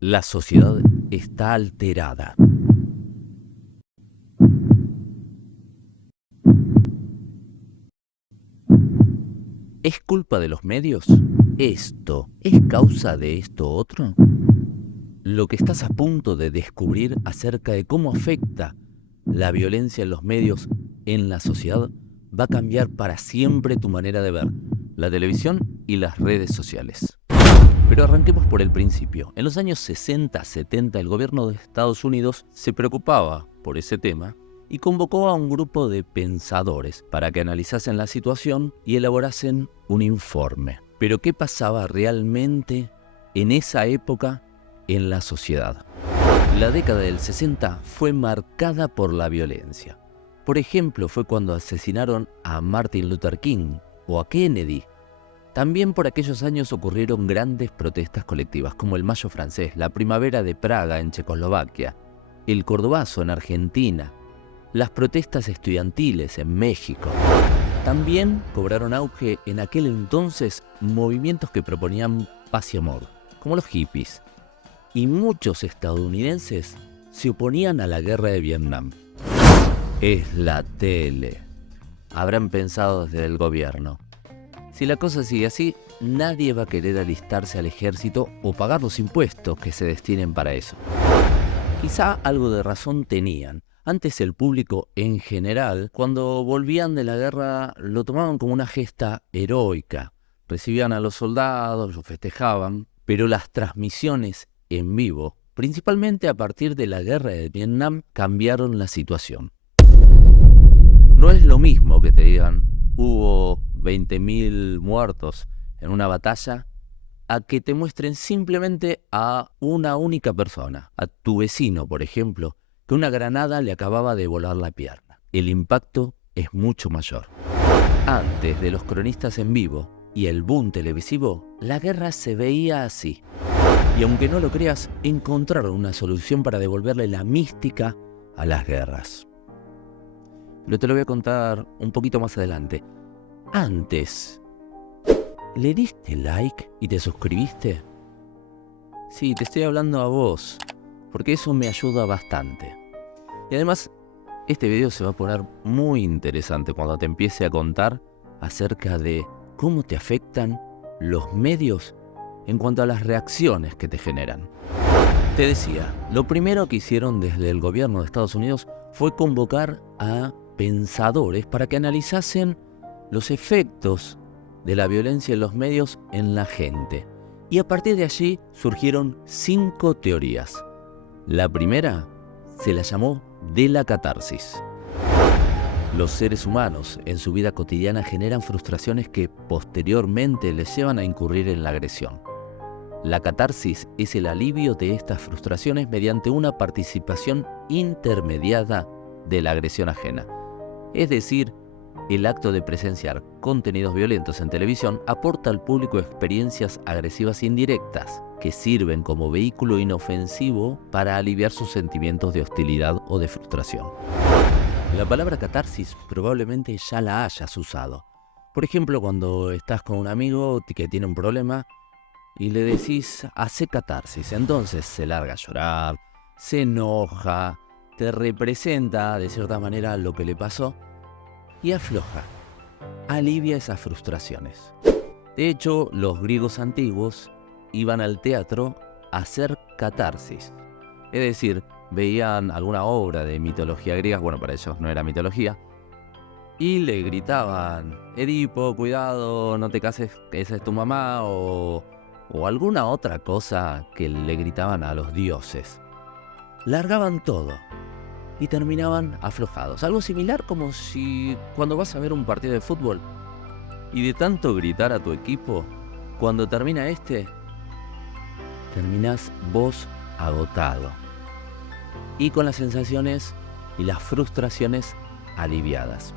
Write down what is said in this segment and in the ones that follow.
La sociedad está alterada. ¿Es culpa de los medios? ¿Esto es causa de esto otro? Lo que estás a punto de descubrir acerca de cómo afecta la violencia en los medios en la sociedad va a cambiar para siempre tu manera de ver la televisión y las redes sociales. Pero arranquemos por el principio. En los años 60, 70, el gobierno de Estados Unidos se preocupaba por ese tema y convocó a un grupo de pensadores para que analizasen la situación y elaborasen un informe. Pero ¿qué pasaba realmente en esa época en la sociedad? La década del 60 fue marcada por la violencia. Por ejemplo, fue cuando asesinaron a Martin Luther King o a Kennedy. También por aquellos años ocurrieron grandes protestas colectivas como el Mayo francés, la Primavera de Praga en Checoslovaquia, el Cordobazo en Argentina, las protestas estudiantiles en México. También cobraron auge en aquel entonces movimientos que proponían paz y amor, como los hippies. Y muchos estadounidenses se oponían a la guerra de Vietnam. Es la tele, habrán pensado desde el gobierno. Si la cosa sigue así, nadie va a querer alistarse al ejército o pagar los impuestos que se destinen para eso. Quizá algo de razón tenían. Antes el público en general, cuando volvían de la guerra, lo tomaban como una gesta heroica. Recibían a los soldados, los festejaban, pero las transmisiones en vivo, principalmente a partir de la guerra de Vietnam, cambiaron la situación. No es lo mismo que te digan, hubo 20.000 muertos en una batalla, a que te muestren simplemente a una única persona, a tu vecino, por ejemplo, que una granada le acababa de volar la pierna. El impacto es mucho mayor. Antes de los cronistas en vivo y el boom televisivo, la guerra se veía así. Y aunque no lo creas, encontraron una solución para devolverle la mística a las guerras. Pero te lo voy a contar un poquito más adelante. Antes, ¿le diste like y te suscribiste? Sí, te estoy hablando a vos, porque eso me ayuda bastante. Y además, este video se va a poner muy interesante cuando te empiece a contar acerca de cómo te afectan los medios en cuanto a las reacciones que te generan. Te decía, lo primero que hicieron desde el gobierno de Estados Unidos fue convocar a pensadores para que analizasen los efectos de la violencia en los medios en la gente. Y a partir de allí surgieron 5 teorías. La primera se la llamó de la catarsis. Los seres humanos en su vida cotidiana generan frustraciones que posteriormente les llevan a incurrir en la agresión. La catarsis es el alivio de estas frustraciones mediante una participación intermediada de la agresión ajena. Es decir, el acto de presenciar contenidos violentos en televisión aporta al público experiencias agresivas indirectas que sirven como vehículo inofensivo para aliviar sus sentimientos de hostilidad o de frustración. La palabra catarsis probablemente ya la hayas usado. Por ejemplo, cuando estás con un amigo que tiene un problema y le decís, hace catarsis, entonces se larga a llorar, se enoja, te representa de cierta manera lo que le pasó y afloja, alivia esas frustraciones. De hecho, los griegos antiguos iban al teatro a hacer catarsis. Es decir, veían alguna obra de mitología griega, bueno, para ellos no era mitología, y le gritaban, Edipo, cuidado, no te cases, esa es tu mamá, o alguna otra cosa que le gritaban a los dioses. Largaban todo y terminaban aflojados. Algo similar como si cuando vas a ver un partido de fútbol y de tanto gritar a tu equipo, cuando termina terminás vos agotado y con las sensaciones y las frustraciones aliviadas.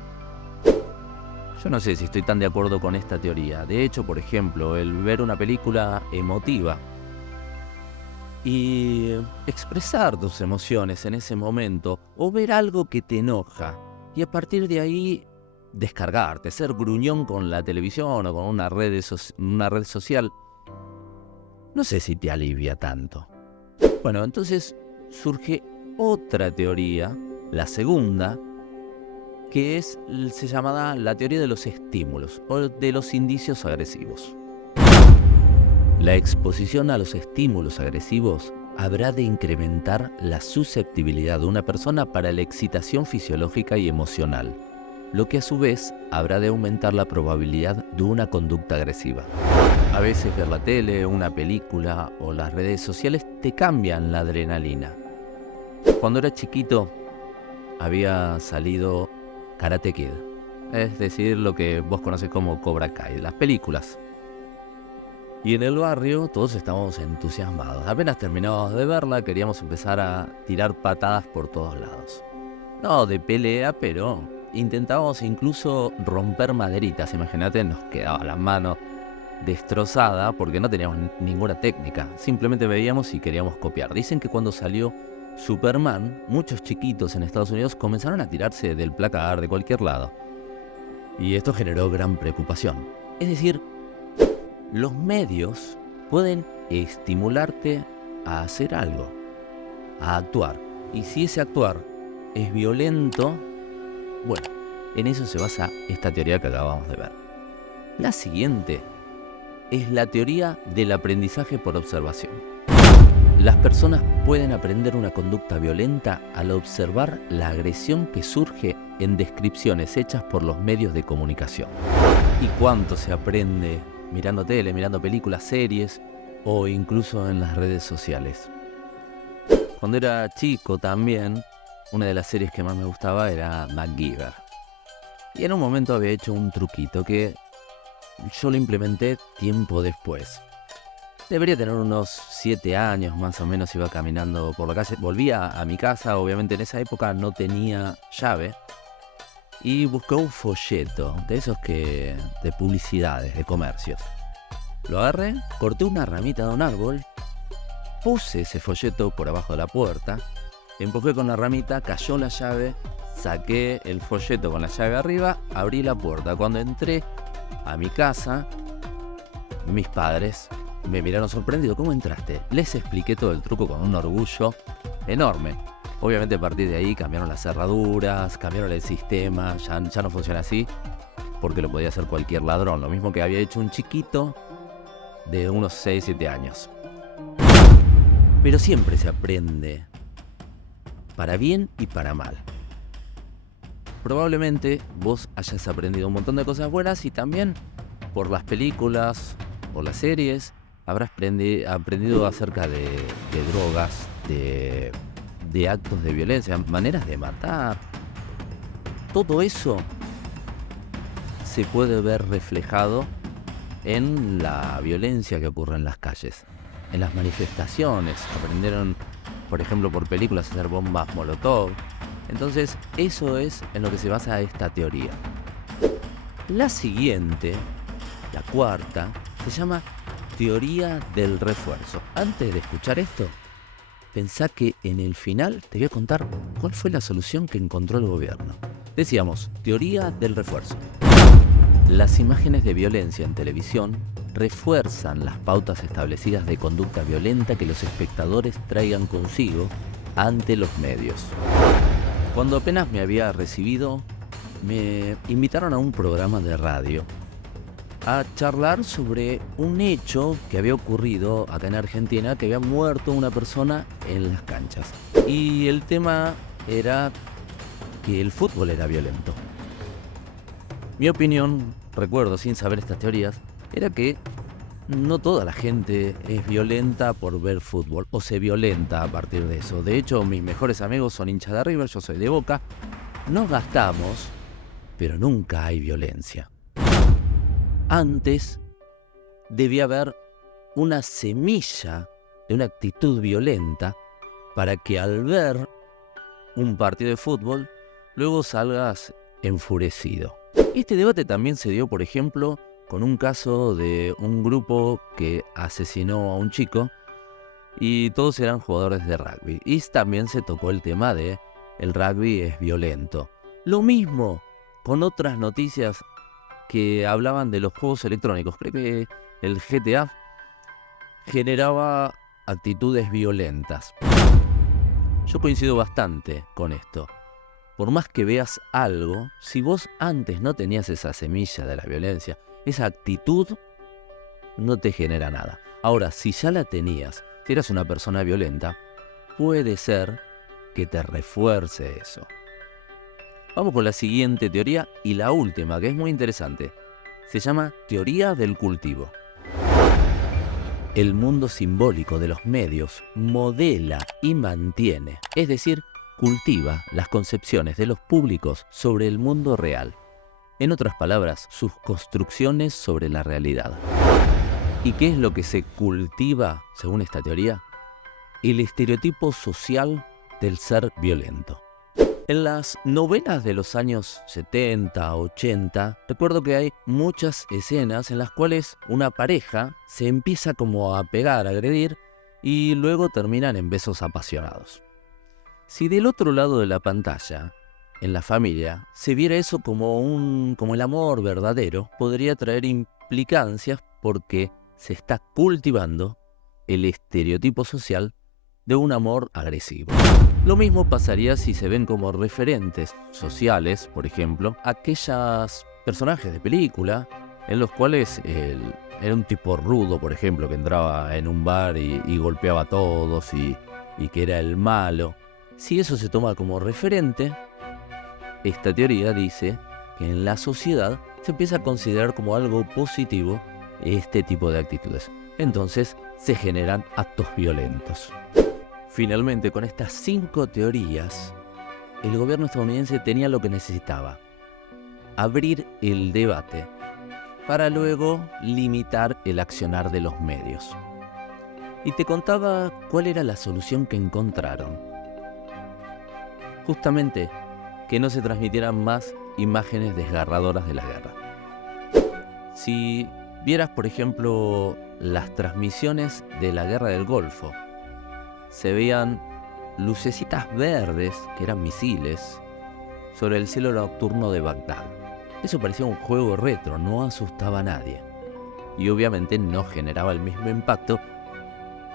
Yo no sé si estoy tan de acuerdo con esta teoría. De hecho, por ejemplo, el ver una película emotiva y expresar tus emociones en ese momento, o ver algo que te enoja y a partir de ahí descargarte, ser gruñón con la televisión o con una red social, no sé si te alivia tanto. Bueno, entonces surge otra teoría, la segunda, que se llama la teoría de los estímulos o de los indicios agresivos. La exposición a los estímulos agresivos habrá de incrementar la susceptibilidad de una persona para la excitación fisiológica y emocional, lo que a su vez habrá de aumentar la probabilidad de una conducta agresiva. A veces ver la tele, una película o las redes sociales te cambian la adrenalina. Cuando era chiquito había salido Karate Kid, es decir, lo que vos conocés como Cobra Kai, las películas. Y en el barrio todos estábamos entusiasmados. Apenas terminábamos de verla, queríamos empezar a tirar patadas por todos lados. No de pelea, pero intentábamos incluso romper maderitas. Imagínate, nos quedaba la mano destrozada porque no teníamos ninguna técnica. Simplemente veíamos y queríamos copiar. Dicen que cuando salió Superman, muchos chiquitos en Estados Unidos comenzaron a tirarse del placar de cualquier lado. Y esto generó gran preocupación. Es decir, los medios pueden estimularte a hacer algo, a actuar. Y si ese actuar es violento, bueno, en eso se basa esta teoría que acabamos de ver. La siguiente es la teoría del aprendizaje por observación. Las personas pueden aprender una conducta violenta al observar la agresión que surge en descripciones hechas por los medios de comunicación. ¿Y cuánto se aprende mirando tele, mirando películas, series o incluso en las redes sociales? Cuando era chico también, una de las series que más me gustaba era MacGyver. Y en un momento había hecho un truquito que yo lo implementé tiempo después. Debería tener unos 7 años más o menos, iba caminando por la calle. Volvía a mi casa, obviamente en esa época no tenía llave. Y busqué un folleto, de esos de publicidades, de comercios. Lo agarré, corté una ramita de un árbol, puse ese folleto por abajo de la puerta, empujé con la ramita, cayó la llave, saqué el folleto con la llave arriba, abrí la puerta. Cuando entré a mi casa, mis padres me miraron sorprendidos. ¿Cómo entraste? Les expliqué todo el truco con un orgullo enorme. Obviamente a partir de ahí cambiaron las cerraduras, cambiaron el sistema, ya no funciona así, porque lo podía hacer cualquier ladrón. Lo mismo que había hecho un chiquito de unos 6, 7 años. Pero siempre se aprende, para bien y para mal. Probablemente vos hayas aprendido un montón de cosas buenas y también por las películas o las series habrás aprendido acerca de drogas, de actos de violencia, maneras de matar. Todo eso se puede ver reflejado en la violencia que ocurre en las calles, en las manifestaciones. Aprendieron, por ejemplo, por películas a hacer bombas Molotov. Entonces, eso es en lo que se basa esta teoría. La siguiente, la cuarta, se llama teoría del refuerzo. Antes de escuchar esto, pensá que en el final te voy a contar cuál fue la solución que encontró el gobierno. Decíamos, teoría del refuerzo. Las imágenes de violencia en televisión refuerzan las pautas establecidas de conducta violenta que los espectadores traigan consigo ante los medios. Cuando apenas me había recibido, me invitaron a un programa de radio a charlar sobre un hecho que había ocurrido acá en Argentina, que había muerto una persona en las canchas. Y el tema era que el fútbol era violento. Mi opinión, recuerdo sin saber estas teorías, era que no toda la gente es violenta por ver fútbol o se violenta a partir de eso. De hecho, mis mejores amigos son hinchas de River, yo soy de Boca. Nos gastamos, pero nunca hay violencia. Antes debía haber una semilla de una actitud violenta para que al ver un partido de fútbol, luego salgas enfurecido. Este debate también se dio, por ejemplo, con un caso de un grupo que asesinó a un chico y todos eran jugadores de rugby. Y también se tocó el tema de el rugby es violento. Lo mismo con otras noticias que hablaban de los juegos electrónicos. Creo que el GTA generaba actitudes violentas. Yo coincido bastante con esto. Por más que veas algo, si vos antes no tenías esa semilla de la violencia, esa actitud no te genera nada. Ahora, si ya la tenías, si eras una persona violenta, puede ser que te refuerce eso. Vamos con la siguiente teoría y la última, que es muy interesante. Se llama teoría del cultivo. El mundo simbólico de los medios modela y mantiene, es decir, cultiva las concepciones de los públicos sobre el mundo real. En otras palabras, sus construcciones sobre la realidad. ¿Y qué es lo que se cultiva, según esta teoría? El estereotipo social del ser violento. En las novelas de los años 70, 80, recuerdo que hay muchas escenas en las cuales una pareja se empieza como a pegar, a agredir, y luego terminan en besos apasionados. Si del otro lado de la pantalla, en la familia, se viera eso como el amor verdadero, podría traer implicancias porque se está cultivando el estereotipo social de un amor agresivo. Lo mismo pasaría si se ven como referentes sociales, por ejemplo, aquellos personajes de película en los cuales era un tipo rudo, por ejemplo, que entraba en un bar y golpeaba a todos y que era el malo. Si eso se toma como referente, esta teoría dice que en la sociedad se empieza a considerar como algo positivo este tipo de actitudes. Entonces se generan actos violentos. Finalmente, con estas 5 teorías, el gobierno estadounidense tenía lo que necesitaba: abrir el debate para luego limitar el accionar de los medios. Y te contaba cuál era la solución que encontraron. Justamente, que no se transmitieran más imágenes desgarradoras de la guerra. Si vieras, por ejemplo, las transmisiones de la guerra del Golfo, se veían lucecitas verdes, que eran misiles, sobre el cielo nocturno de Bagdad. Eso parecía un juego retro, no asustaba a nadie. Y obviamente no generaba el mismo impacto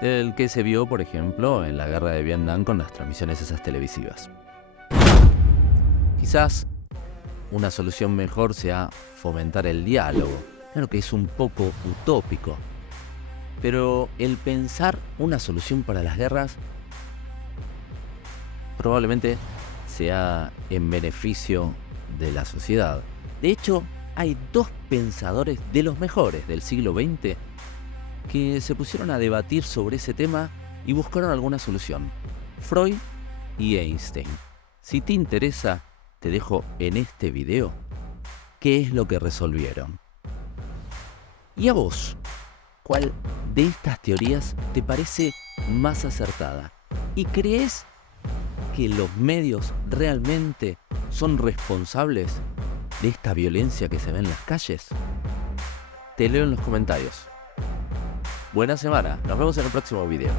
del que se vio, por ejemplo, en la guerra de Vietnam con las transmisiones esas televisivas. Quizás una solución mejor sea fomentar el diálogo. Claro que es un poco utópico, pero el pensar una solución para las guerras probablemente sea en beneficio de la sociedad. De hecho, hay 2 pensadores de los mejores del siglo XX que se pusieron a debatir sobre ese tema y buscaron alguna solución: Freud y Einstein. Si te interesa, te dejo en este video qué es lo que resolvieron. ¿Y a vos? ¿Cuál de estas teorías te parece más acertada? ¿Y crees que los medios realmente son responsables de esta violencia que se ve en las calles? Te leo en los comentarios. Buena semana, nos vemos en el próximo video.